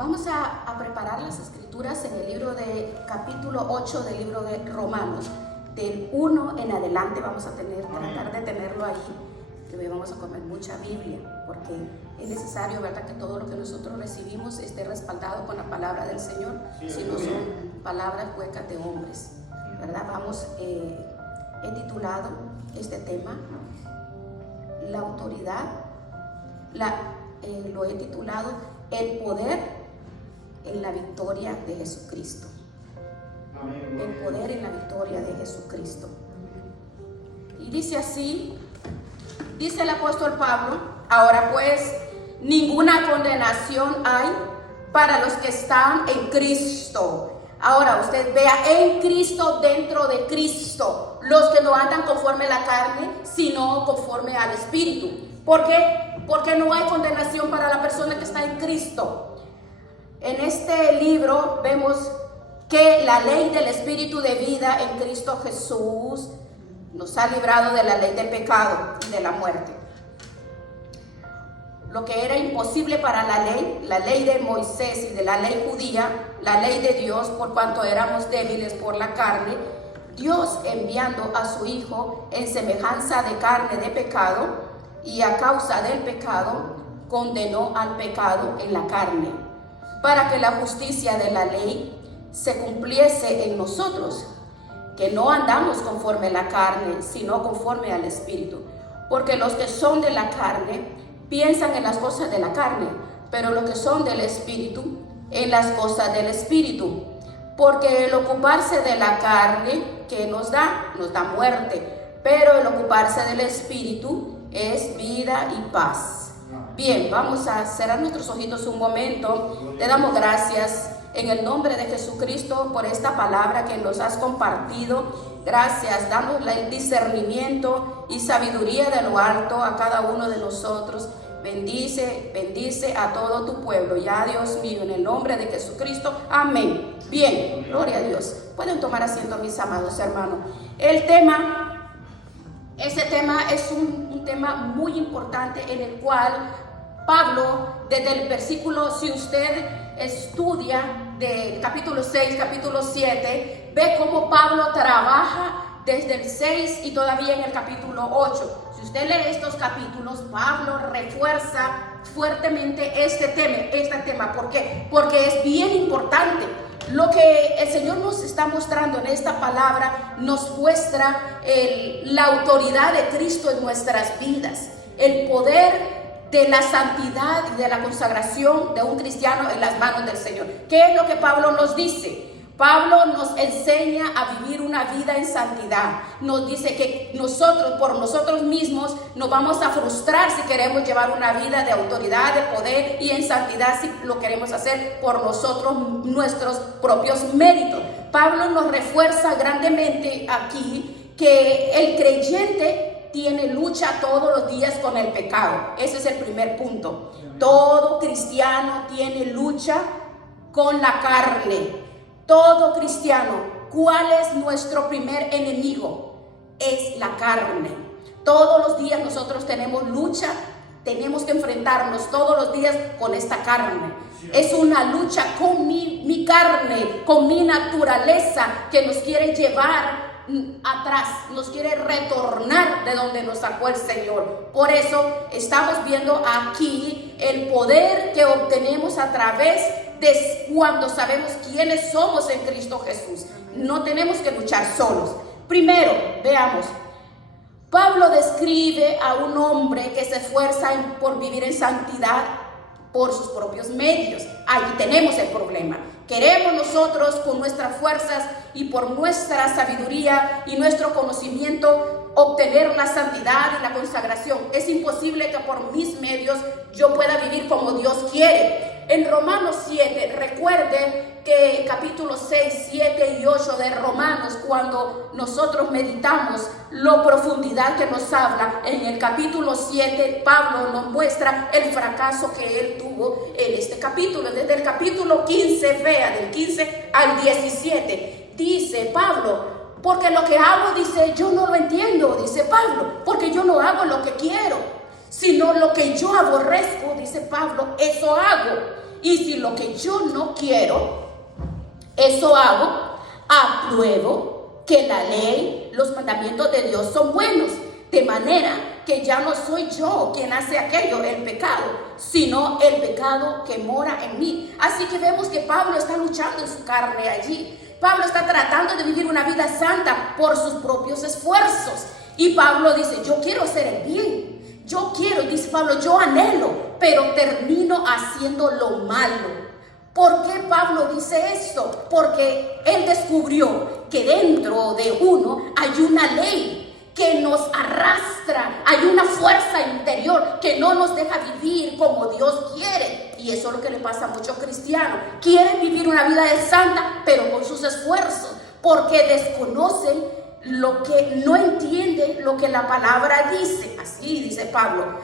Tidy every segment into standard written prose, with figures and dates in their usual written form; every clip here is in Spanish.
Vamos a preparar las escrituras en el libro de capítulo 8 del libro de Romanos. Del 1 en adelante vamos a tratar de tenerlo ahí. Que hoy vamos a comer mucha Biblia, porque es necesario, ¿verdad?, que todo lo que nosotros recibimos esté respaldado con la palabra del Señor, si no son palabras huecas de hombres, ¿verdad? He titulado este tema, la autoridad, lo he titulado, el poder en la victoria de Jesucristo. El poder en la victoria de Jesucristo. Y dice así, dice el apóstol Pablo: ahora pues, ninguna condenación hay para los que están en Cristo. Ahora usted vea, en Cristo, dentro de Cristo, los que no andan conforme a la carne, sino conforme al Espíritu. ¿Por qué? Porque no hay condenación para la persona que está en Cristo. En este libro vemos que la ley del Espíritu de vida en Cristo Jesús nos ha librado de la ley del pecado y de la muerte. Lo que era imposible para la ley de Moisés y de la ley judía, la ley de Dios, por cuanto éramos débiles por la carne, Dios, enviando a su Hijo en semejanza de carne de pecado, y a causa del pecado, condenó al pecado en la carne, para que la justicia de la ley se cumpliese en nosotros, que no andamos conforme a la carne, sino conforme al Espíritu. Porque los que son de la carne piensan en las cosas de la carne, pero los que son del Espíritu, en las cosas del Espíritu. Porque el ocuparse de la carne, que nos da muerte, pero el ocuparse del Espíritu es vida y paz. Bien, vamos a cerrar nuestros ojitos un momento. Te damos gracias en el nombre de Jesucristo por esta palabra que nos has compartido. Gracias, damos el discernimiento y sabiduría de lo alto a cada uno de nosotros. Bendice a todo tu pueblo, ya, Dios mío, en el nombre de Jesucristo. Amén. Bien, gloria a Dios. Pueden tomar asiento, mis amados hermanos. Ese tema es un tema muy importante, en el cual Pablo, desde el versículo, si usted estudia de capítulo 6, capítulo 7, ve cómo Pablo trabaja desde el 6 y todavía en el capítulo 8. Si usted lee estos capítulos, Pablo refuerza fuertemente este tema. ¿Por qué? Porque es bien importante. Lo que el Señor nos está mostrando en esta palabra nos muestra la autoridad de Cristo en nuestras vidas, el poder de la santidad y de la consagración de un cristiano en las manos del Señor. ¿Qué es lo que Pablo nos dice? Pablo nos enseña a vivir una vida en santidad. Nos dice que nosotros, por nosotros mismos, nos vamos a frustrar si queremos llevar una vida de autoridad, de poder y en santidad, si lo queremos hacer por nosotros, nuestros propios méritos. Pablo nos refuerza grandemente aquí que el creyente tiene lucha todos los días con el pecado. Ese es el primer punto. Todo cristiano tiene lucha con la carne. Todo cristiano, ¿cuál es nuestro primer enemigo? Es la carne. Todos los días nosotros tenemos lucha, tenemos que enfrentarnos todos los días con esta carne. Es una lucha con mi carne, con mi naturaleza, que nos quiere llevar atrás, nos quiere retornar de donde nos sacó el Señor. Por eso estamos viendo aquí el poder que obtenemos a través de cuando sabemos quiénes somos en Cristo Jesús. No tenemos que luchar solos. Primero, veamos, Pablo describe a un hombre que se esfuerza por vivir en santidad por sus propios medios. Ahí tenemos el problema. Queremos nosotros con nuestras fuerzas y por nuestra sabiduría y nuestro conocimiento obtener la santidad y la consagración. Es imposible que por mis medios yo pueda vivir como Dios quiere. En Romanos 7, recuerden que capítulo 6, 7 y 8 de Romanos, cuando nosotros meditamos la profundidad que nos habla, en el capítulo 7 Pablo nos muestra el fracaso que él tuvo en este capítulo. Desde el capítulo 15, vea, del 15 al 17, dice Pablo, porque lo que hago, dice, yo no lo entiendo, dice Pablo, porque yo no hago lo que quiero, sino lo que yo aborrezco, dice Pablo, eso hago. Y si lo que yo no quiero, eso hago, apruebo que la ley, los mandamientos de Dios son buenos. De manera que ya no soy yo quien hace aquello, el pecado, sino el pecado que mora en mí. Así que vemos que Pablo está luchando en su carne allí. Pablo está tratando de vivir una vida santa por sus propios esfuerzos. Y Pablo dice, yo quiero hacer el bien. Yo quiero, dice Pablo, yo anhelo, pero termino haciendo lo malo. ¿Por qué Pablo dice esto? Porque él descubrió que dentro de uno hay una ley que nos arrastra, hay una fuerza interior que no nos deja vivir como Dios quiere. Y eso es lo que le pasa a muchos cristianos. Quieren vivir una vida de santa, pero con sus esfuerzos, porque desconocen lo que, no entienden lo que la palabra dice. Así dice Pablo.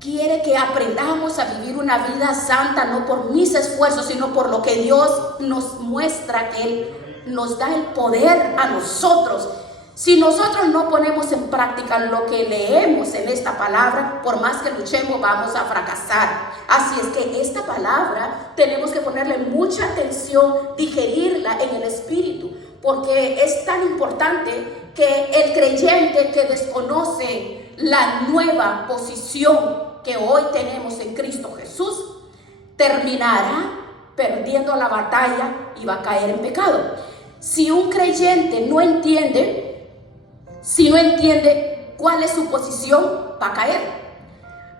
Quiere que aprendamos a vivir una vida santa, no por mis esfuerzos, sino por lo que Dios nos muestra, que Él nos da el poder a nosotros. Si nosotros no ponemos en práctica lo que leemos en esta palabra, por más que luchemos, vamos a fracasar. Así es que esta palabra tenemos que ponerle mucha atención, digerirla en el espíritu, porque es tan importante que el creyente que desconoce la nueva posición que hoy tenemos en Cristo Jesús, terminará perdiendo la batalla y va a caer en pecado. Si un creyente no entiende cuál es su posición, va a caer.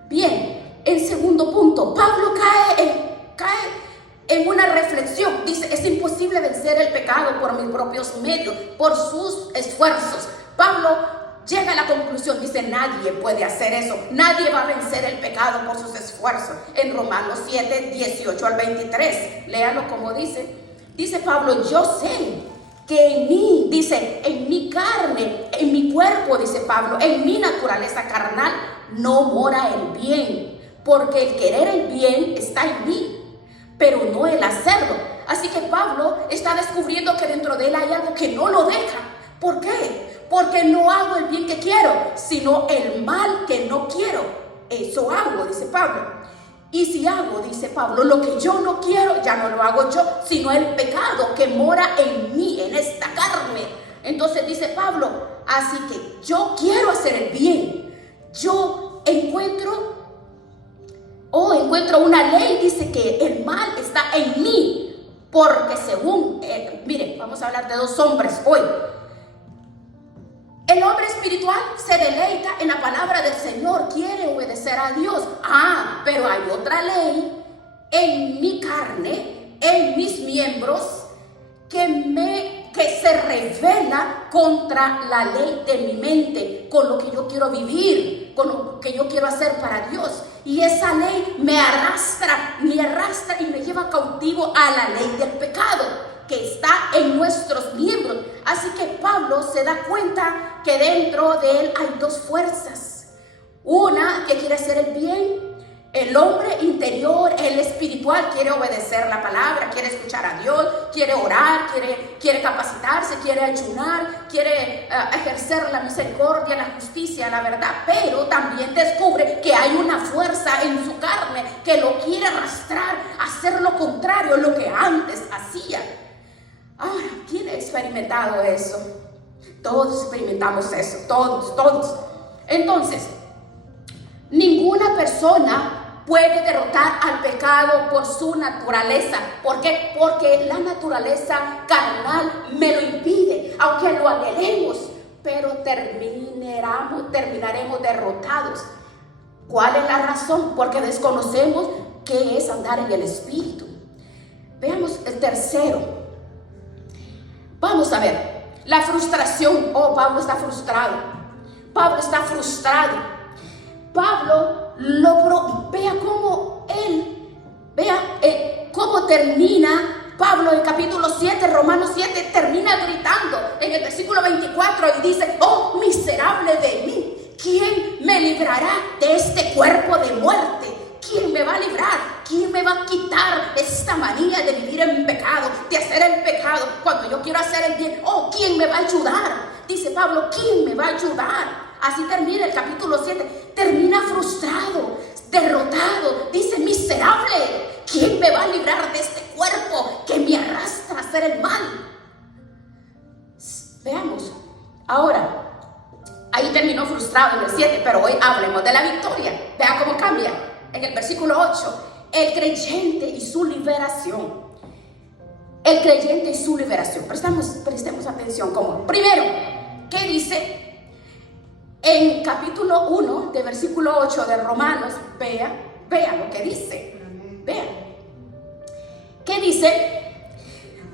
Bien, en segundo punto, Pablo cae en una reflexión. Dice, es imposible vencer el pecado por mis propios medios, por sus esfuerzos. Pablo llega a la conclusión, dice, nadie puede hacer eso. Nadie va a vencer el pecado por sus esfuerzos. En Romanos 7, 18 al 23, léalo como dice. Dice Pablo, yo sé que en mí, dice, en mi carne, en mi cuerpo, dice Pablo, en mi naturaleza carnal, no mora el bien, porque el querer el bien está en mí, pero no el hacerlo. Así que Pablo está descubriendo que dentro de él hay algo que no lo deja. ¿Por qué? Porque no hago el bien que quiero, sino el mal que no quiero. Eso hago, dice Pablo. Y si hago, dice Pablo, lo que yo no quiero, ya no lo hago yo, sino el pecado que mora en mí, en esta carne. Entonces dice Pablo, así que yo quiero hacer el bien. Yo encuentro una ley, dice que el mal está en mí. Porque según, miren, vamos a hablar de dos hombres hoy. El hombre espiritual se deleita en la palabra del Señor, quiere obedecer a Dios. Pero hay otra ley en mi carne, en mis miembros, que se revela contra la ley de mi mente, con lo que yo quiero vivir, con lo que yo quiero hacer para Dios. Y esa ley me arrastra y me lleva cautivo a la ley del pecado que está en nuestros miembros. Así que Pablo se da cuenta que dentro de él hay dos fuerzas. Una que quiere hacer el bien. El hombre interior, el espiritual, quiere obedecer la palabra, quiere escuchar a Dios, quiere orar, quiere capacitarse, quiere ayunar, quiere ejercer la misericordia, la justicia, la verdad. Pero también descubre que hay una fuerza en su carne que lo quiere arrastrar a hacer lo contrario a lo que antes hacía. Ahora, ¿quién ha experimentado eso? Todos experimentamos eso, todos. Entonces, ninguna persona puede derrotar al pecado por su naturaleza. ¿Por qué? Porque la naturaleza carnal me lo impide, aunque lo anhelemos, pero terminaremos derrotados. ¿Cuál es la razón? Porque desconocemos qué es andar en el Espíritu. Veamos el tercero. Vamos a ver, la frustración. Pablo está frustrado. Pablo vea cómo termina Pablo en capítulo 7, Romanos 7, termina gritando en el versículo 24 y dice, oh miserable de mí, ¿quién me librará de este cuerpo de muerte? ¿Quién me va a librar? ¿Quién me va a quitar esta manía de vivir en pecado, de hacer el pecado cuando yo quiero hacer el bien? ¿Quién me va a ayudar? Dice Pablo, ¿quién me va a ayudar? Así termina el capítulo 7, termina frustrado, derrotado, dice miserable. ¿Quién ilustrado en el 7, pero hoy hablemos de la victoria. Vea cómo cambia en el versículo 8. El creyente y su liberación. El creyente y su liberación. Prestemos atención. Como primero, ¿qué dice? En capítulo 1 de versículo 8 de Romanos, vea lo que dice. Vean. ¿Qué dice?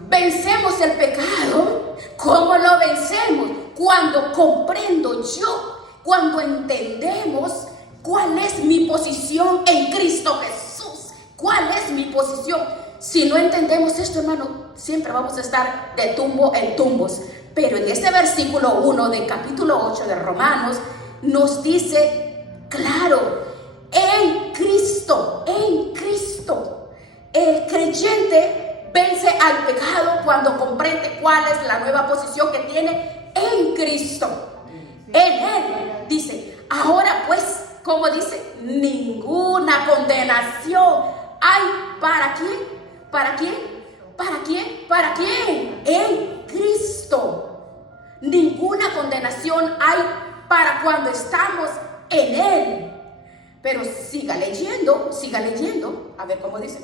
Vencemos el pecado. ¿Cómo lo vencemos? Cuando comprendo yo, cuando entendemos cuál es mi posición en Cristo Jesús. ¿Cuál es mi posición? Si no entendemos esto, hermano, siempre vamos a estar de tumbo en tumbos. Pero en este versículo 1 del capítulo 8 de Romanos nos dice claro, en Cristo, el creyente vence al pecado cuando comprende cuál es la nueva posición que tiene en Cristo. En Él, dice, ahora pues, como dice, ninguna condenación hay para quién. ¿Para quién? ¿Para quién? ¿Para quién? En Cristo. Ninguna condenación hay para cuando estamos en Él. Pero siga leyendo. A ver cómo dice.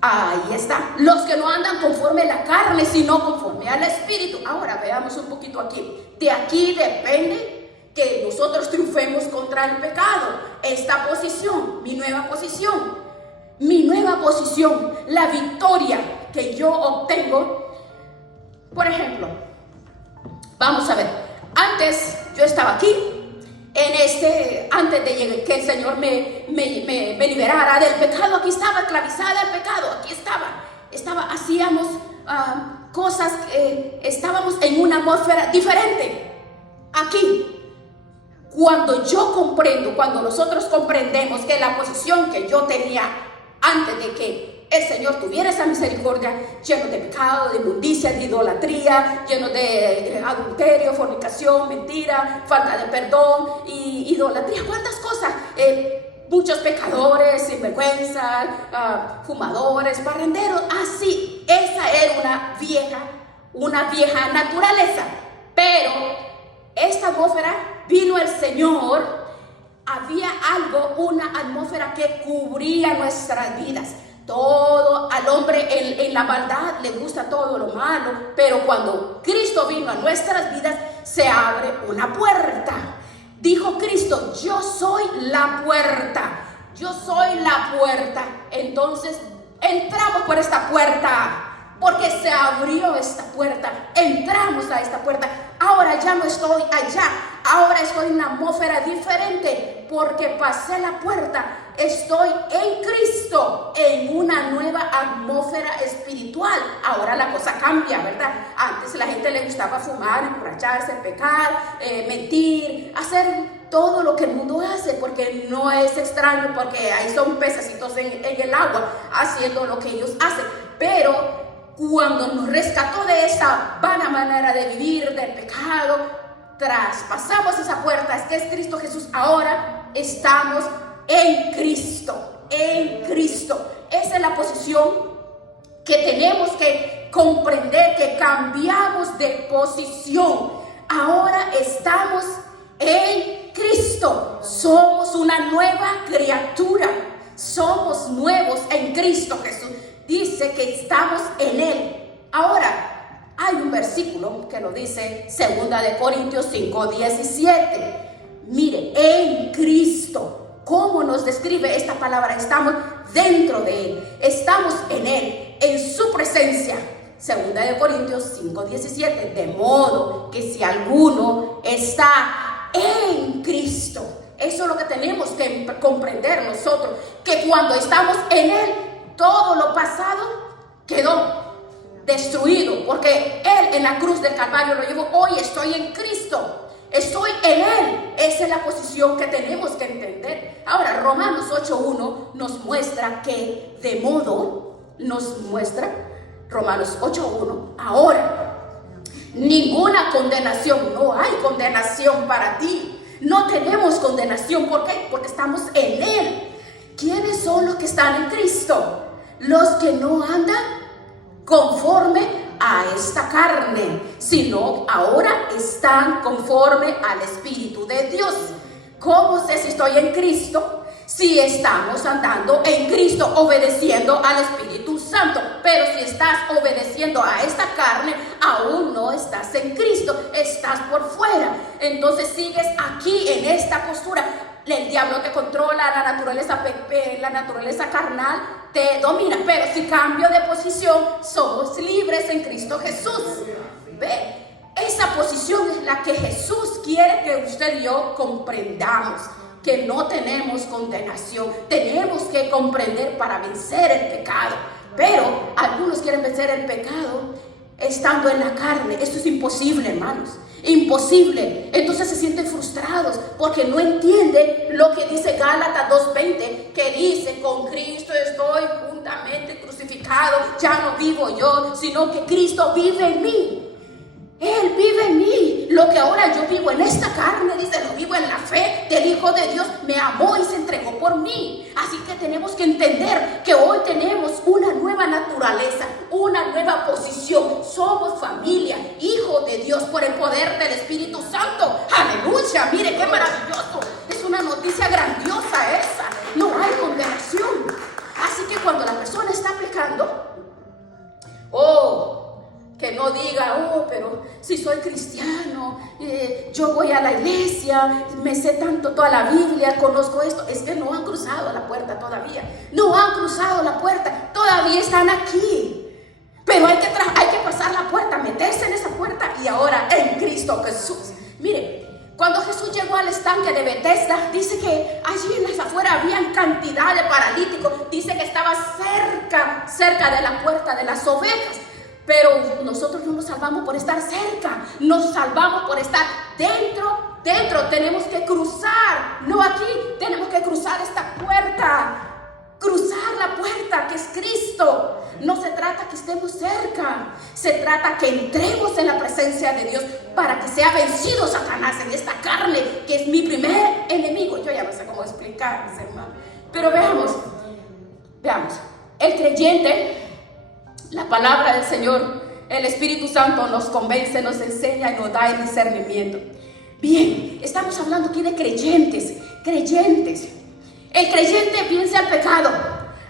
Ahí está. Los que no andan conforme a la carne, sino conforme al Espíritu. Ahora veamos un poquito aquí. De aquí depende que nosotros triunfemos contra el pecado. Esta posición, mi nueva posición, la victoria que yo obtengo. Por ejemplo, vamos a ver, antes yo estaba aquí, antes de que el Señor me liberara del pecado, aquí estaba esclavizada al pecado, aquí hacíamos cosas, estábamos en una atmósfera diferente, aquí. Cuando nosotros comprendemos que la posición que yo tenía antes de que el Señor tuviera esa misericordia, lleno de pecado, de inmundicia, de idolatría, lleno de adulterio, fornicación, mentira, falta de perdón y idolatría, ¿cuántas cosas? Muchos pecadores, sinvergüenza, fumadores, parranderos, así. Esa era una vieja naturaleza. Pero esta atmósfera, vino el Señor, había una atmósfera que cubría nuestras vidas. Todo al hombre en la maldad le gusta todo lo malo, pero cuando Cristo vino a nuestras vidas, se abre una puerta. Dijo Cristo, yo soy la puerta. Entonces entramos por esta puerta, porque se abrió esta puerta. Entramos a esta puerta. Ahora ya no estoy allá, ahora estoy en una atmósfera diferente, porque pasé la puerta. Estoy en Cristo, en una nueva atmósfera espiritual. Ahora la cosa cambia, ¿verdad? Antes a la gente le gustaba fumar, emborracharse, pecar, mentir, hacer todo lo que el mundo hace, porque no es extraño, porque ahí son pececitos en el agua haciendo lo que ellos hacen. Pero cuando nos rescató de esa vana manera de vivir, del pecado, traspasamos esa puerta, es que es Cristo Jesús. Ahora estamos en Cristo, Esa es la posición que tenemos que comprender, que cambiamos de posición. Ahora estamos en Cristo, somos una nueva criatura, somos nuevos en Cristo Jesús. Dice que estamos en Él. Ahora, hay un versículo que lo dice, 2 Corintios 5:17. Mire, en Cristo. ¿Cómo nos describe esta palabra? Estamos dentro de Él, estamos en Él, en su presencia. 2 Corintios 5:17. De modo que si alguno está en Cristo, eso es lo que tenemos que comprender nosotros, que cuando estamos en Él, todo lo pasado quedó destruido, porque Él en la cruz del Calvario lo llevó. Hoy estoy en Cristo, estoy en Él. Esa es la posición que tenemos que entender. Ahora, Romanos 8:1 nos muestra que Romanos 8:1, ahora, ninguna condenación, no hay condenación para ti. No tenemos condenación. ¿Por qué? Porque estamos en Él. ¿Quiénes son los que están en Cristo? Los que no andan conforme a esta carne, sino ahora están conforme al Espíritu de Dios. ¿Cómo sé si estoy en Cristo? Si estamos andando en Cristo, obedeciendo al Espíritu Santo. Pero si estás obedeciendo a esta carne, aún no estás en Cristo, estás por fuera. Entonces sigues aquí en esta postura. El diablo te controla, la naturaleza carnal te domina. Pero si cambio de posición, somos libres en Cristo Jesús. ¿Ve? Esa posición es la que Jesús quiere que usted y yo comprendamos. Que no tenemos condenación, tenemos que comprender para vencer el pecado. Pero algunos quieren vencer el pecado estando en la carne. Esto es imposible, hermanos, imposible. Entonces se sienten frustrados porque no entienden lo que dice Gálatas 2:20, que dice: con Cristo estoy juntamente crucificado, ya no vivo yo, sino que Cristo vive en mí. Él vive en mí. Lo que ahora yo vivo en esta carne, dice, lo vivo en la fe del Hijo de Dios. Me amó y se entregó por mí. Así que tenemos que entender que hoy tenemos una nueva naturaleza, una nueva posición. Somos familia, hijos de Dios por el poder del Espíritu Santo. Aleluya, mire qué maravilloso. Es una noticia grandiosa esa. No hay condenación. Así que cuando la persona está pecando, que no diga: pero si soy cristiano, yo voy a la iglesia, me sé tanto toda la Biblia, conozco esto. Es que no han cruzado la puerta todavía. No han cruzado la puerta, todavía están aquí. Pero hay que pasar la puerta, meterse en esa puerta y ahora en Cristo Jesús. Mire, cuando Jesús llegó al estanque de Betesda, dice que allí en las afueras había cantidad de paralíticos. Dice que estaba cerca de la puerta de las ovejas. Pero nosotros no nos salvamos por estar cerca, nos salvamos por estar dentro. Tenemos que cruzar, no aquí, tenemos que cruzar esta puerta, cruzar la puerta que es Cristo. No se trata que estemos cerca, se trata que entremos en la presencia de Dios para que sea vencido Satanás en esta carne, que es mi primer enemigo. Yo ya no sé cómo explicar, hermano. Pero veamos, el creyente, la palabra del Señor, el Espíritu Santo nos convence, nos enseña y nos da el discernimiento. Bien, estamos hablando aquí de creyentes. El creyente vence al pecado.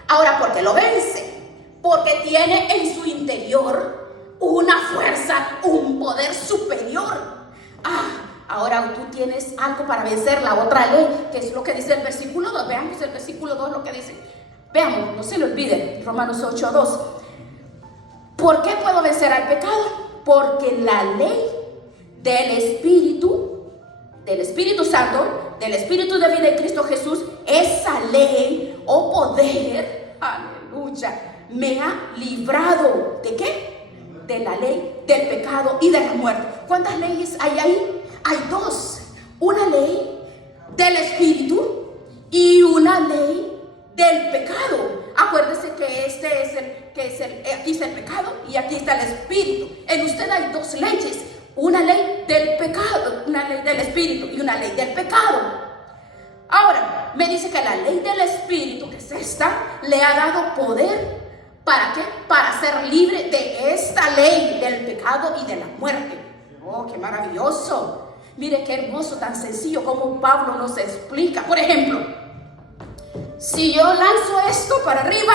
Ahora, ¿por qué lo vence? Porque tiene en su interior una fuerza, un poder superior. Ahora tú tienes algo para vencer la otra ley, que es lo que dice el versículo 2. Veamos el versículo 2 lo que dice. Veamos, no se lo olviden, Romanos 8:2. ¿Por qué puedo vencer al pecado? Porque la ley del Espíritu Santo, del Espíritu de vida en Cristo Jesús, esa ley o poder, aleluya, me ha librado. ¿De qué? De la ley del pecado y de la muerte. ¿Cuántas leyes hay ahí? Hay dos. Una ley del Espíritu y una ley del pecado. Acuérdese que aquí está el pecado y aquí está el Espíritu. En usted hay dos leyes, una ley del pecado, una ley del Espíritu y una ley del pecado. Ahora, me dice que la ley del Espíritu, que es esta, le ha dado poder. ¿Para qué? Para ser libre de esta ley del pecado y de la muerte. ¡Oh, qué maravilloso! Mire qué hermoso, tan sencillo como Pablo nos explica. Por ejemplo, si yo lanzo esto para arriba,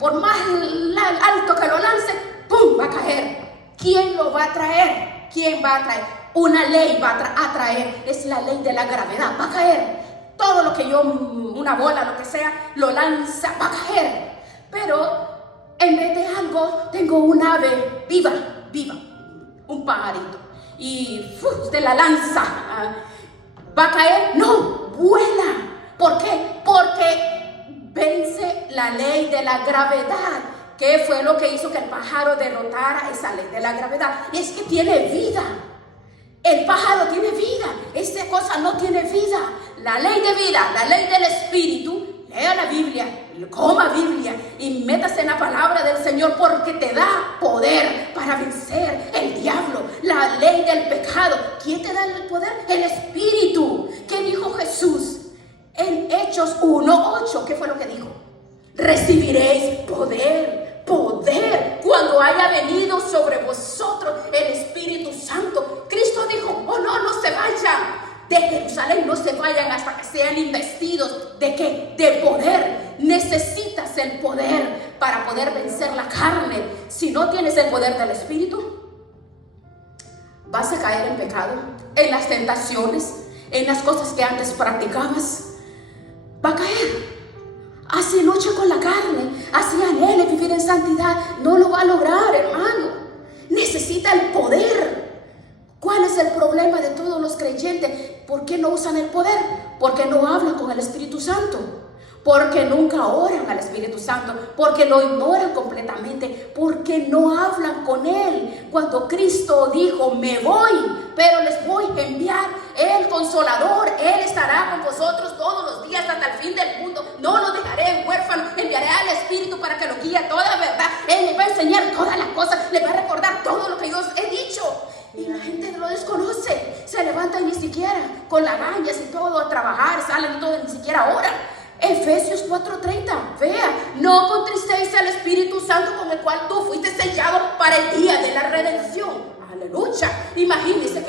por más alto que lo lance, ¡pum!, va a caer. ¿Quién lo va a traer? ¿Quién va a traer? Una ley va a traer, es la ley de la gravedad, va a caer. Todo lo que yo, una bola, lo que sea, lo lanza, va a caer. Pero en vez de algo, tengo un ave viva, un pajarito. Y usted la lanza, ¿va a caer? No, vuela. ¿Por qué? Porque vence la ley de la gravedad. ¿Qué fue lo que hizo que el pájaro derrotara esa ley de la gravedad? Y es que tiene vida. El pájaro tiene vida. Esta cosa no tiene vida. La ley de vida, la ley del Espíritu. Lea la Biblia, coma Biblia y métase en la palabra del Señor, porque te da poder para vencer el diablo, la ley del pecado. ¿Quién te da el poder? El Espíritu. ¿Qué dijo Jesús? En Hechos 1:8, ¿qué fue lo que dijo? Recibiréis poder. Cuando cuando haya venido sobre vosotros el Espíritu Santo. Cristo dijo, oh no, no se vayan de Jerusalén, no se vayan hasta que sean investidos. ¿De qué? De poder. Necesitas el poder para poder vencer la carne. Si no tienes el poder del Espíritu, vas a caer en pecado, en las tentaciones, en las cosas que antes practicabas. Va a caer. Así lucha con la carne, así anhele vivir en santidad, no lo va a lograr, hermano. Necesita el poder. ¿Cuál es el problema de todos los creyentes? ¿Por qué no usan el poder? Porque no hablan con el Espíritu Santo, porque nunca oran al Espíritu Santo, porque lo ignoran completamente, porque no hablan con Él. Cuando Cristo dijo, me voy, pero les voy a enviar el Consolador, Él estará con vosotros todos los días hasta el fin del mundo, no lo dejaré huérfano, enviaré al Espíritu para que lo guíe a toda verdad. Él le va a enseñar todas las cosas, le va a recordar todo lo que yo os he dicho. Y la gente lo desconoce, se levantan ni siquiera con lagañas y todo a trabajar, salen y todo, ni siquiera oran. Efesios 4:30, vea, no contristéis al Espíritu Santo con el cual tú fuiste sellado para el día de la redención. Aleluya. Imagínense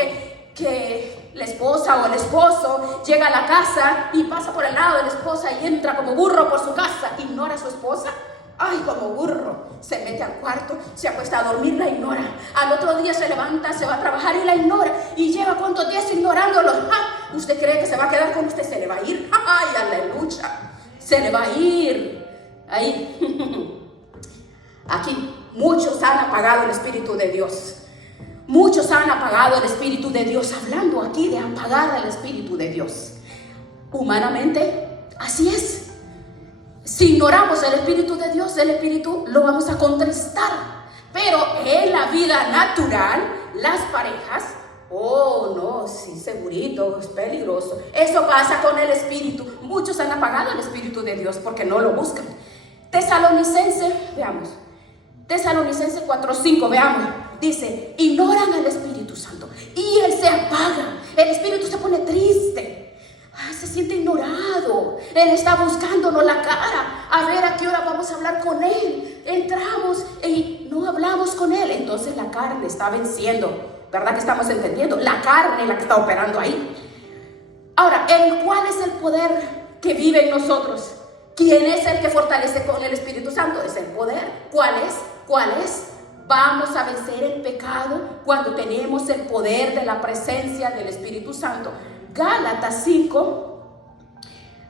que la esposa o el esposo llega a la casa y pasa por el lado de la esposa y entra como burro por su casa, ignora a su esposa. Ay, como burro, se mete al cuarto, se acuesta a dormir, la ignora. Al otro día se levanta, se va a trabajar y la ignora. Y lleva cuántos días ignorándolo. ¡Ah! ¿Usted cree que se va a quedar con usted? Se le va a ir. ¡Ay, aleluya! Se le va a ir. Ahí. Aquí, muchos han apagado el Espíritu de Dios. Muchos han apagado el Espíritu de Dios. Hablando aquí de apagar el Espíritu de Dios. Humanamente, así es. Si ignoramos el Espíritu de Dios, el Espíritu lo vamos a contristar. Pero en la vida natural, las parejas, oh no, sí, segurito, es peligroso. Eso pasa con el Espíritu. Muchos han apagado el Espíritu de Dios porque no lo buscan. Tesalonicense, veamos. Tesalonicense 4:5, veamos. Dice, ignoran al Espíritu Santo y Él se apaga. El Espíritu se pone triste. Se siente ignorado. Él está buscándonos la cara. A ver a qué hora vamos a hablar con Él. Entramos y no hablamos con Él. Entonces la carne está venciendo. ¿Verdad que estamos entendiendo? La carne es la que está operando ahí. Ahora, ¿cuál es el poder que vive en nosotros? ¿Quién es el que fortalece con el Espíritu Santo? Es el poder. ¿Cuál es? ¿Cuál es? Vamos a vencer el pecado cuando tenemos el poder de la presencia del Espíritu Santo. Gálatas 5,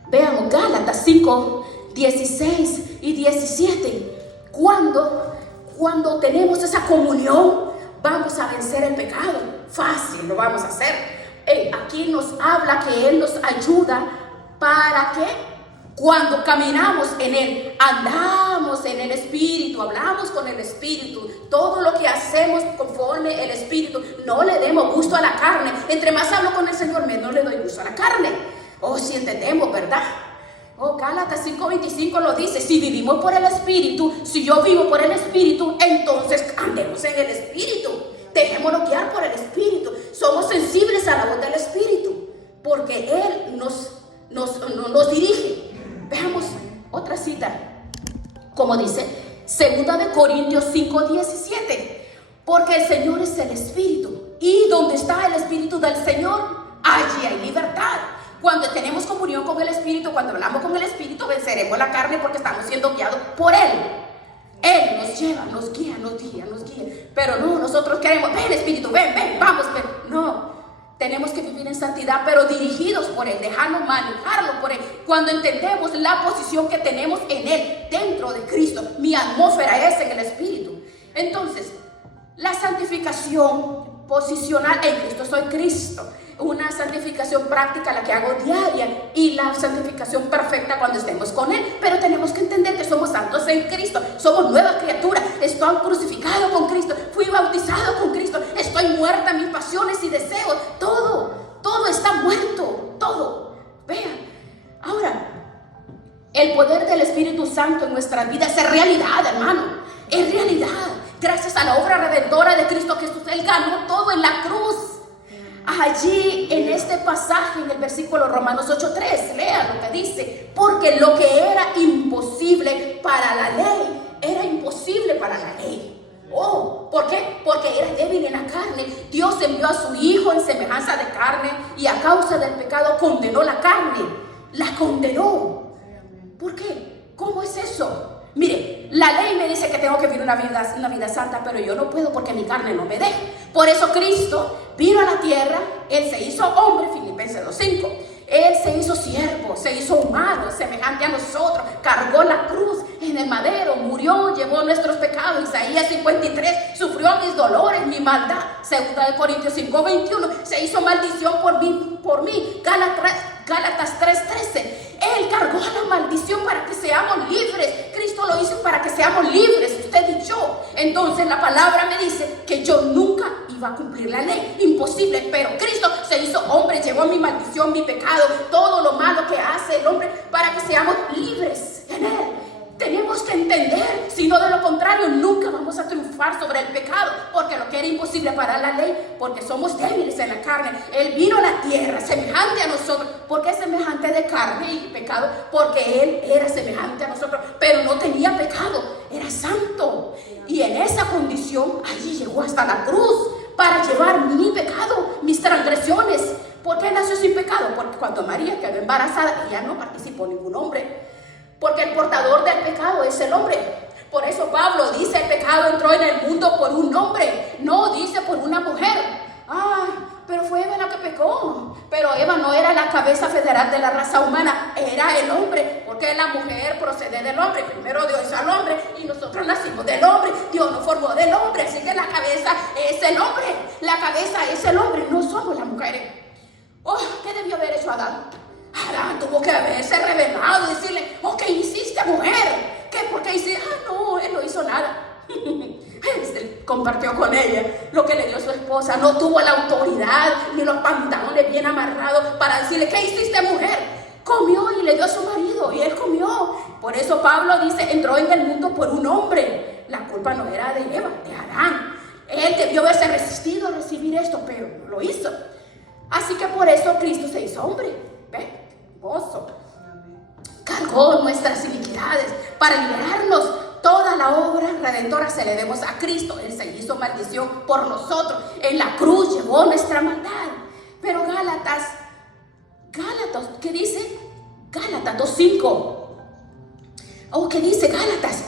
veamos, Gálatas 5, 16 y 17. Cuando tenemos esa comunión, vamos a vencer el pecado. Fácil, lo vamos a hacer. Aquí nos habla que Él nos ayuda para que cuando caminamos en Él, andamos en el Espíritu, hablamos con el Espíritu, todo lo que hacemos conforme el Espíritu, no le demos gusto a la carne. Entre más hablo con el Señor, menos le doy gusto a la carne. Oh, si entendemos, ¿verdad? Oh, Gálatas 5:25 lo dice, si vivimos por el Espíritu, si yo vivo por el Espíritu, entonces andemos en el Espíritu. Dejémonos guiar por el Espíritu. Somos sensibles a la voz del Espíritu, porque Él nos dirige. Veamos otra cita, como dice 2 Corintios 5:17, porque el Señor es el Espíritu, y donde está el Espíritu del Señor, allí hay libertad. Cuando tenemos comunión con el Espíritu, cuando hablamos con el Espíritu, venceremos la carne porque estamos siendo guiados por Él. Él nos lleva, nos guía. Pero no, nosotros queremos, ven Espíritu, ven, vamos, ven. No. Tenemos que vivir en santidad, pero dirigidos por Él, dejarnos manejarlo por Él. Cuando entendemos la posición que tenemos en Él, dentro de Cristo, mi atmósfera es en el Espíritu. Entonces, la santificación posicional en Cristo, soy Cristo. Una santificación práctica, la que hago diaria, y la santificación perfecta cuando estemos con Él. Pero tenemos que entender que somos santos en Cristo, somos nueva criatura. Estoy crucificado con Cristo, fui bautizado con Cristo, estoy muerta en mis pasiones y deseos. Todo está muerto, todo. Vean, ahora, el poder del Espíritu Santo en nuestras vidas es realidad, hermano, es realidad. Gracias a la obra redentora de Cristo Jesús, Él ganó todo en la cruz. Allí en este pasaje, en el versículo Romanos 8:3, lea lo que dice, porque lo que era imposible para la ley, era imposible para la ley. en la carne. Dios envió a su Hijo en semejanza de carne y a causa del pecado condenó la carne. La condenó. ¿Por qué? ¿Cómo es eso? Mire, la ley me dice que tengo que vivir una vida santa, pero yo no puedo porque mi carne no me deja. Por eso Cristo vino a la tierra, Él se hizo hombre, Filipenses 2:5. Él se hizo siervo, se hizo humano, semejante a nosotros, cargó la cruz en el madero, murió, llevó nuestros pecados. Isaías 53, sufrió mis dolores, mi maldad. 2 Corintios 5:21, se hizo maldición por mí. Gálatas 3:13, Él cargó la maldición para que seamos libres. Cristo lo hizo para que seamos libres, usted y yo. Entonces la palabra me dice que yo nunca iba a cumplir la ley, imposible, pero Cristo se hizo hombre, llevó mi maldición, mi pecado, todo lo malo que hace el hombre para que seamos libres en Él. Tenemos que entender, si no de lo contrario nunca vamos a triunfar sobre el pecado, porque lo que era imposible para la ley, porque somos débiles en la carne. Él vino a la tierra semejante a nosotros. ¿Por qué semejante de carne y pecado? Porque Él era semejante a nosotros, pero no tenía pecado, era santo. Y en esa condición, allí llegó hasta la cruz para llevar mi pecado, mis transgresiones. ¿Por qué nació sin pecado? Porque cuando María quedó embarazada, ella no participó ningún hombre. Porque el portador del pecado es el hombre. Por eso Pablo dice, el pecado entró en el mundo por un hombre. No dice por una mujer. Ay, pero fue Eva la que pecó. Pero Eva no era la cabeza federal de la raza humana, era el hombre. Porque la mujer procede del hombre. Primero Dios hizo al hombre y nosotros nacimos del hombre. Dios nos formó del hombre. Así que la cabeza es el hombre. La cabeza es el hombre, no somos las mujeres. Oh, ¿qué debió haber hecho Adán? Adán tuvo que haberse revelado y decirle, oh, ¿qué hiciste, mujer? ¿Qué? ¿Por qué hiciste? No, él no hizo nada. Él compartió con ella lo que le dio su esposa. No tuvo la autoridad ni los pantalones bien amarrados para decirle, ¿qué hiciste, mujer? Comió y le dio a su marido y él comió. Por eso Pablo dice, entró en el mundo por un hombre. La culpa no era de Eva, de Adán. Él debió haberse resistido a recibir esto, pero no lo hizo. Así que por eso Cristo se hizo hombre. ¿Ve? Gozo. Cargó nuestras iniquidades para liberarnos. Toda la obra redentora se le debemos a Cristo. Él se hizo maldición por nosotros. En la cruz llevó nuestra maldad. Pero Gálatas, ¿qué dice? Gálatas 2:5. Oh, ¿qué dice Gálatas?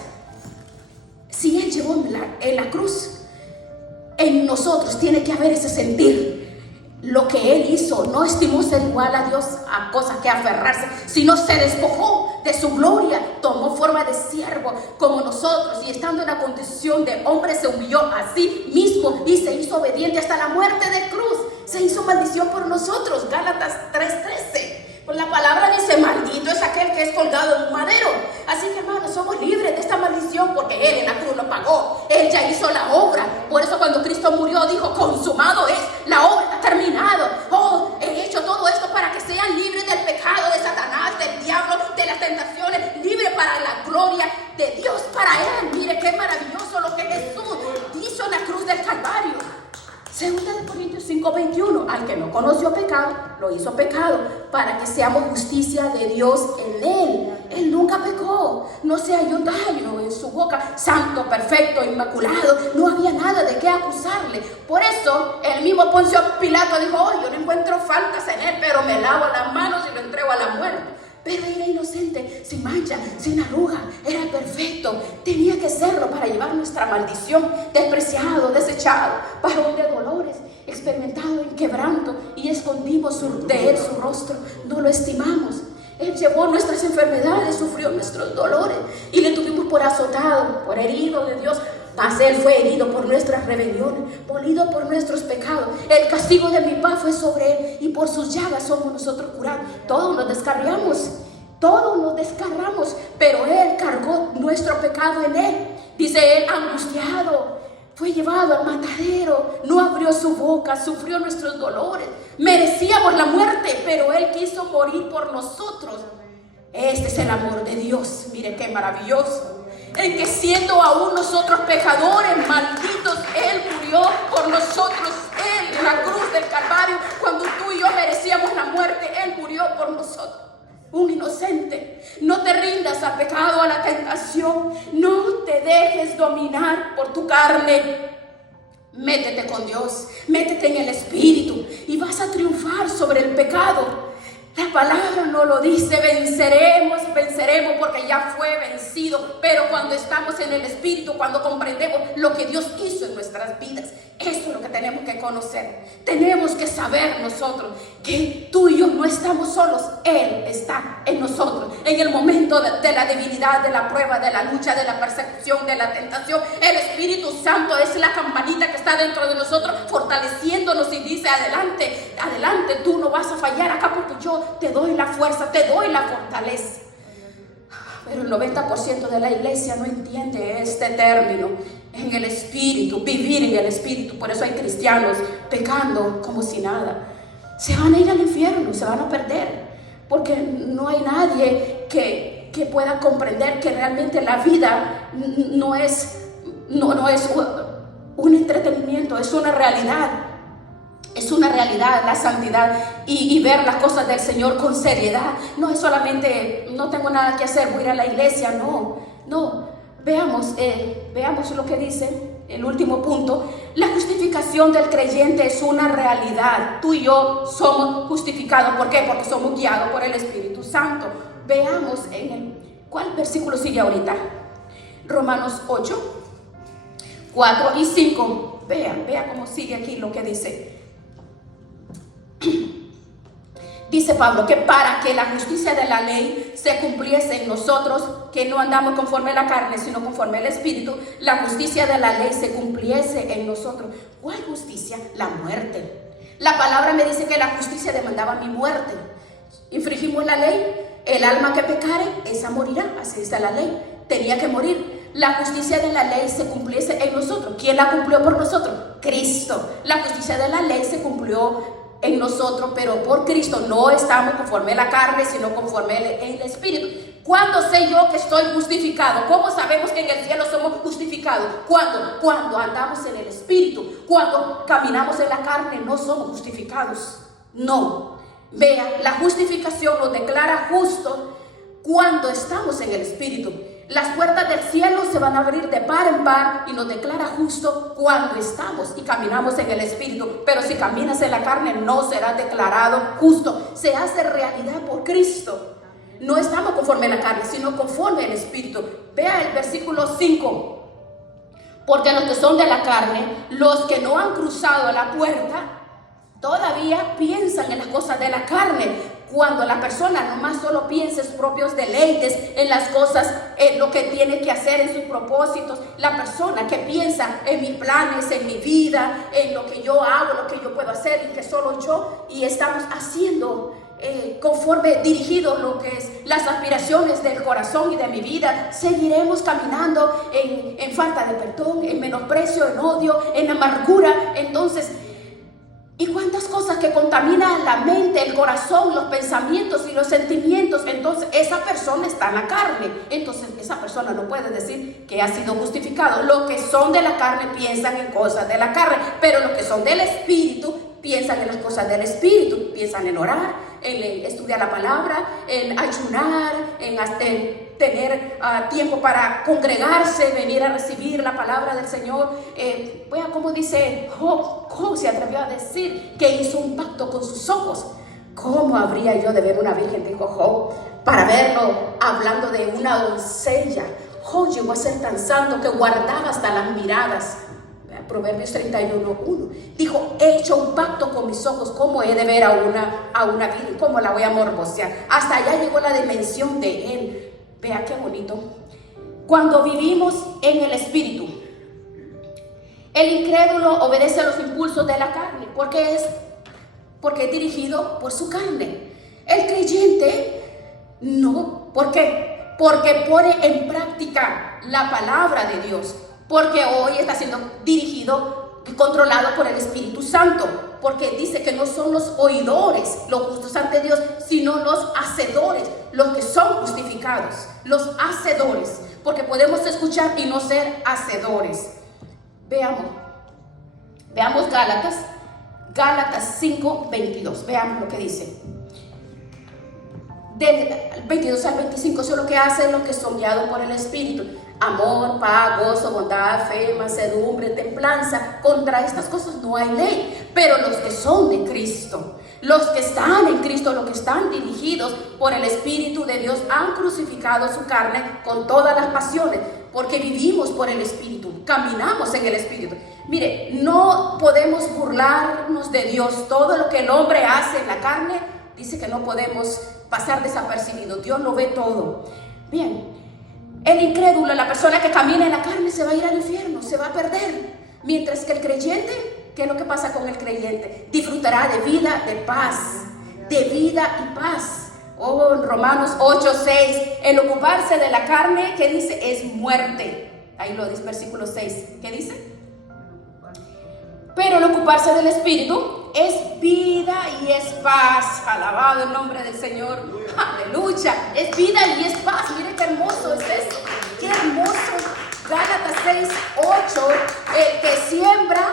Si Él llevó en la cruz, en nosotros tiene que haber ese sentir. Lo que Él hizo, no estimó ser igual a Dios a cosas que aferrarse, sino se despojó de su gloria, tomó forma de siervo como nosotros y estando en la condición de hombre se humilló a sí mismo y se hizo obediente hasta la muerte de cruz. Se hizo maldición por nosotros. Gálatas 3:13. Pues la palabra dice, maldito es aquel que es colgado en un madero. Así que hermanos, somos libres de esta maldición porque Él en la cruz lo pagó. Él ya hizo la obra. Por eso cuando Cristo murió dijo, consumado es, la obra está terminado. Oh, he hecho todo esto para que sean libres del pecado, de Satanás, del diablo, de las tentaciones, libres para la gloria de Dios, para Él. Mire qué maravilloso lo que Jesús hizo en la cruz del Calvario. 2 Corintios 5:21, al que no conoció pecado, lo hizo pecado, para que seamos justicia de Dios en Él. Él nunca pecó, no se halló daño en su boca, santo, perfecto, inmaculado, no había nada de qué acusarle. Por eso, el mismo Poncio Pilato dijo, oh, yo no encuentro faltas en Él, pero me lavo las manos y lo entrego a la muerte. Pero era inocente, sin mancha, sin arruga, era perfecto. Tenía que serlo para llevar nuestra maldición. Despreciado, desechado, varón de dolores, experimentado en quebranto, y escondimos de Él su rostro. No lo estimamos. Él llevó nuestras enfermedades, sufrió nuestros dolores y le tuvimos por azotado, por herido de Dios. Mas Él fue herido por nuestras rebeliones, molido por nuestros pecados. El castigo de mi paz fue sobre Él y por sus llagas somos nosotros curados. Todos nos descarriamos, pero Él cargó nuestro pecado en Él. Dice Él, angustiado, fue llevado al matadero, no abrió su boca, sufrió nuestros dolores. Merecíamos la muerte, pero Él quiso morir por nosotros. Este es el amor de Dios. Mire qué maravilloso. En que siendo aún nosotros pecadores, malditos, Él murió por nosotros. Él en la cruz del Calvario, cuando tú y yo merecíamos la muerte, Él murió por nosotros. Un inocente. No te rindas al pecado, a la tentación. No te dejes dominar por tu carne. Métete con Dios, métete en el Espíritu y vas a triunfar sobre el pecado. La palabra no lo dice, venceremos porque ya fue vencido. Pero cuando estamos en el Espíritu, cuando comprendemos lo que Dios hizo en nuestras vidas, eso es lo que tenemos que conocer. Tenemos que saber nosotros que tú y yo no estamos solos. Él está en nosotros. En el momento de la debilidad, de la prueba, de la lucha, de la persecución, de la tentación, el Espíritu Santo es la campanita que está dentro de nosotros, fortaleciéndonos y dice: adelante, adelante, tú no vas a fallar acá porque yo te doy la fuerza, te doy la fortaleza. Pero el 90% de la iglesia no entiende este término, en el Espíritu, vivir en el Espíritu. Por eso hay cristianos pecando como si nada. Se van a ir al infierno, se van a perder, porque no hay nadie que pueda comprender que realmente la vida no es un entretenimiento, es una realidad. Es una realidad la santidad y ver las cosas del Señor con seriedad. No es solamente, no tengo nada que hacer, voy a ir a la iglesia. No. Veamos lo que dice el último punto. La justificación del creyente es una realidad. Tú y yo somos justificados. ¿Por qué? Porque somos guiados por el Espíritu Santo. Veamos ¿cuál versículo sigue ahorita? Romanos 8, 4 y 5. Vea cómo sigue aquí lo que dice. Dice Pablo que para que la justicia de la ley se cumpliese en nosotros, que no andamos conforme a la carne, sino conforme al Espíritu, la justicia de la ley se cumpliese en nosotros. ¿Cuál justicia? La muerte. La palabra me dice que la justicia demandaba mi muerte. Infringimos la ley, el alma que pecare, esa morirá. Así dice la ley, tenía que morir. La justicia de la ley se cumpliese en nosotros. ¿Quién la cumplió por nosotros? Cristo. La justicia de la ley se cumplió en nosotros, pero por Cristo. No estamos conforme a la carne, sino conforme el Espíritu. ¿Cuándo sé yo que estoy justificado? ¿Cómo sabemos que en el cielo somos justificados? Cuando andamos en el Espíritu. Cuando caminamos en la carne no somos justificados. No. Vea, la justificación nos declara justos cuando estamos en el Espíritu. Las puertas del cielo se van a abrir de par en par y nos declara justo cuando estamos y caminamos en el Espíritu. Pero si caminas en la carne no serás declarado justo. Se hace realidad por Cristo. No estamos conforme a la carne, sino conforme al Espíritu. Vea el versículo 5. Porque los que son de la carne, los que no han cruzado la puerta, todavía piensan en las cosas de la carne. Cuando la persona nomás solo piensa en sus propios deleites, en las cosas, en lo que tiene que hacer, en sus propósitos. La persona que piensa en mis planes, en mi vida, en lo que yo hago, lo que yo puedo hacer y que solo yo, y estamos haciendo conforme dirigido lo que es las aspiraciones del corazón y de mi vida, seguiremos caminando en falta de perdón, en menosprecio, en odio, en amargura. Entonces, ¿y cuántas cosas que contaminan la mente, el corazón, los pensamientos y los sentimientos? Entonces esa persona está en la carne. Entonces esa persona no puede decir que ha sido justificado. Los que son de la carne piensan en cosas de la carne, pero los que son del Espíritu piensan en las cosas del Espíritu. Piensan en orar, en estudiar la palabra, en ayunar, en tener tiempo para congregarse, venir a recibir la palabra del Señor. Vea cómo dice Job se atrevió a decir que hizo un pacto con sus ojos. ¿Cómo habría yo de ver una virgen? Dijo Job, para verlo hablando de una doncella. Job llegó a ser tan santo que guardaba hasta las miradas. Proverbios 31:1. Dijo, he hecho un pacto con mis ojos. ¿Cómo he de ver a una virgen? ¿Cómo la voy a morbosear? Hasta allá llegó la dimensión de él. Vea qué bonito. Cuando vivimos en el Espíritu, el incrédulo obedece a los impulsos de la carne. Porque es dirigido por su carne. El creyente no. ¿Por qué? Porque pone en práctica la palabra de Dios. Porque hoy está siendo dirigido y controlado por el Espíritu Santo. Porque dice que no son los oidores los justos ante Dios, sino los hacedores, los que son justificados, los hacedores. Porque podemos escuchar y no ser hacedores. Veamos Gálatas 5:22. Veamos lo que dice. del 22 al 25, eso es lo que hacen los que son guiados por el Espíritu. Amor, paz, gozo, bondad, fe, mansedumbre, templanza. Contra estas cosas no hay ley. Pero los que son de Cristo, los que están en Cristo, los que están dirigidos por el Espíritu de Dios, han crucificado su carne con todas las pasiones, porque vivimos por el Espíritu, caminamos en el Espíritu. Mire, no podemos burlarnos de Dios. Todo lo que el hombre hace en la carne, dice que no podemos pasar desapercibido. Dios lo ve todo. Bien, el incrédulo, la persona que camina en la carne, se va a ir al infierno, se va a perder. Mientras que el creyente, ¿qué es lo que pasa con el creyente? Disfrutará de vida, de paz, de vida y paz. Oh, en Romanos 8:6, el ocuparse de la carne, ¿qué dice? Es muerte. Ahí lo dice, versículo 6. ¿Qué dice? Pero el ocuparse del Espíritu es vida y es paz. Alabado el nombre del Señor. Aleluya. Es vida y es paz. Mire qué hermoso es esto. Qué hermoso. Gálatas 6:8. El que siembra,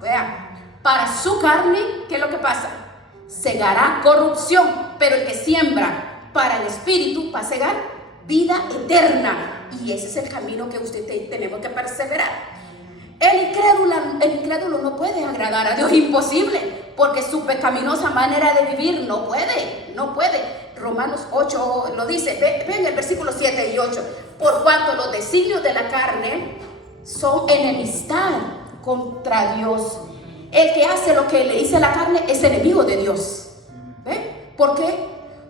vea, para su carne, ¿qué es lo que pasa? Segará corrupción. Pero el que siembra para el Espíritu va a segar vida eterna. Y ese es el camino que usted tenemos que perseverar. El incrédulo no puede agradar a Dios, imposible, porque su pecaminosa manera de vivir no puede. Romanos 8 lo dice, ven el versículo 7 y 8. Por cuanto los designios de la carne son enemistad contra Dios. El que hace lo que le dice la carne es enemigo de Dios. ¿Ve? ¿Por qué?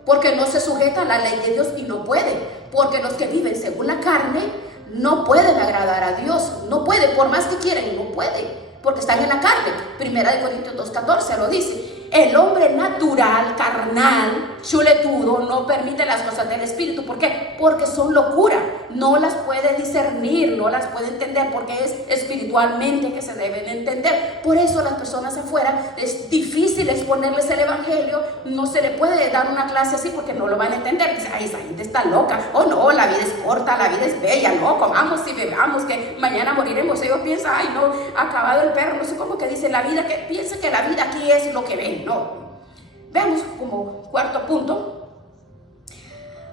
Porque no se sujeta a la ley de Dios y no puede. Porque los que viven según la carne no pueden agradar a Dios, no puede, por más que quieren, no puede, porque están en la carne. Primera de Corintios 2:14 lo dice. El hombre natural, carnal, chuletudo, no permite las cosas del Espíritu. ¿Por qué? Porque son locura, no las puede discernir, no las puede entender, porque es espiritualmente que se deben entender. Por eso las personas afuera es difícil exponerles el Evangelio, no se le puede dar una clase así porque no lo van a entender. Dice, ay, esa gente está loca, o no, la vida es corta, la vida es bella, no, comamos y bebamos, que mañana moriremos. Ellos piensan, ay, no, acabado el perro, no sé cómo que dice la vida, que piensa que la vida aquí es lo que ven. No. Veamos como cuarto punto.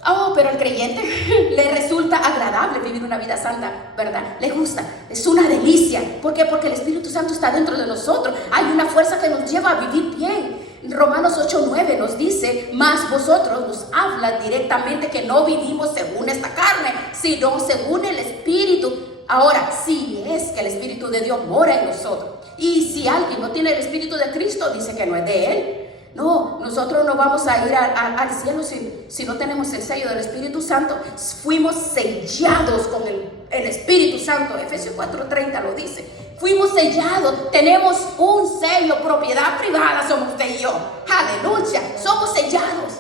Oh, pero al creyente le resulta agradable vivir una vida santa, ¿verdad? Le gusta, es una delicia. ¿Por qué? Porque el Espíritu Santo está dentro de nosotros. Hay una fuerza que nos lleva a vivir bien. Romanos 8:9 nos dice, mas vosotros, nos habla directamente que no vivimos según esta carne, sino según el Espíritu. Ahora, si es que el Espíritu de Dios mora en nosotros, y si alguien no tiene el Espíritu de Cristo, dice que no es de Él. No, nosotros no vamos a ir al cielo si no tenemos el sello del Espíritu Santo. Fuimos sellados con el Espíritu Santo. Efesios 4:30 lo dice. Fuimos sellados, tenemos un sello, propiedad privada somos usted y yo. Aleluya, somos sellados,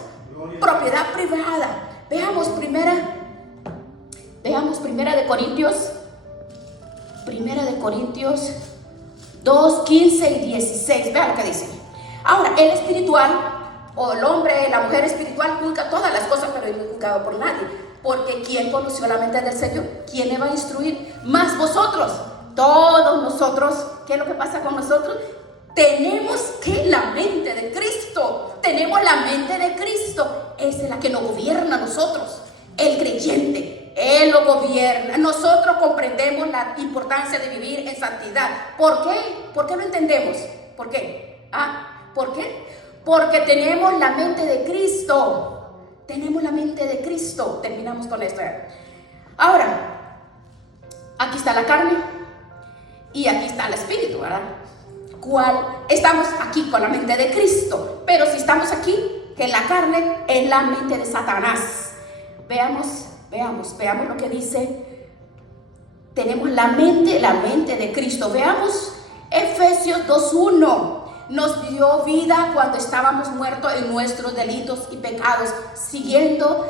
propiedad privada. Veamos primera de Corintios 2, 15 y 16. Vean lo que dice. Ahora, el espiritual, o el hombre, la mujer espiritual, juzga todas las cosas, pero no es juzgado por nadie. Porque ¿quién conoció la mente del Señor? ¿Quién le va a instruir? Más vosotros, todos nosotros. ¿Qué es lo que pasa con nosotros? Tenemos que la mente de Cristo. Tenemos la mente de Cristo. Esa es la que nos gobierna a nosotros. El creyente, Él lo gobierna. Nosotros comprendemos la importancia de vivir en santidad. ¿Por qué? ¿Por qué lo entendemos? ¿Por qué? ¿Por qué? Porque tenemos la mente de Cristo. Tenemos la mente de Cristo. Terminamos con esto. Ahora, aquí está la carne y aquí está el espíritu, ¿verdad? Estamos aquí con la mente de Cristo, pero si estamos aquí, que la carne es la mente de Satanás. Veamos lo que dice. Tenemos la mente de Cristo. Veamos Efesios 2:1. Nos dio vida cuando estábamos muertos en nuestros delitos y pecados, siguiendo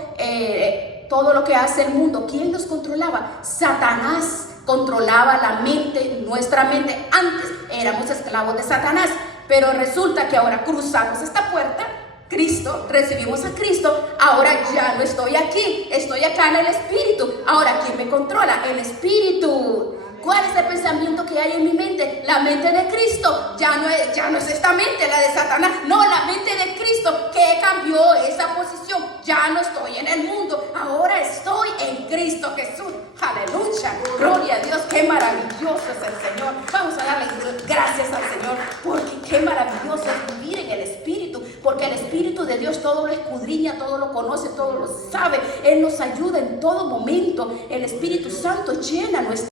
todo lo que hace el mundo. ¿Quién nos controlaba? Satanás controlaba la mente, nuestra mente. Antes éramos esclavos de Satanás, pero resulta que ahora cruzamos esta puerta, Cristo, recibimos a Cristo, ahora ya no estoy aquí, estoy acá en el Espíritu. Ahora, ¿quién me controla? El Espíritu. ¿Cuál es el pensamiento que hay en mi mente? La mente de Cristo. Ya no es esta mente, la de Satanás. No, la mente de Cristo, que cambió esa posición. Ya no estoy en el mundo, ahora estoy en Cristo Jesús. Aleluya, gloria a Dios, qué maravilloso es el Señor. Vamos a darle gracias al Señor, porque qué maravilloso es vivir en el Espíritu, porque el Espíritu de Dios todo lo escudriña, todo lo conoce, todo lo sabe. Él nos ayuda en todo momento. El Espíritu Santo llena nuestra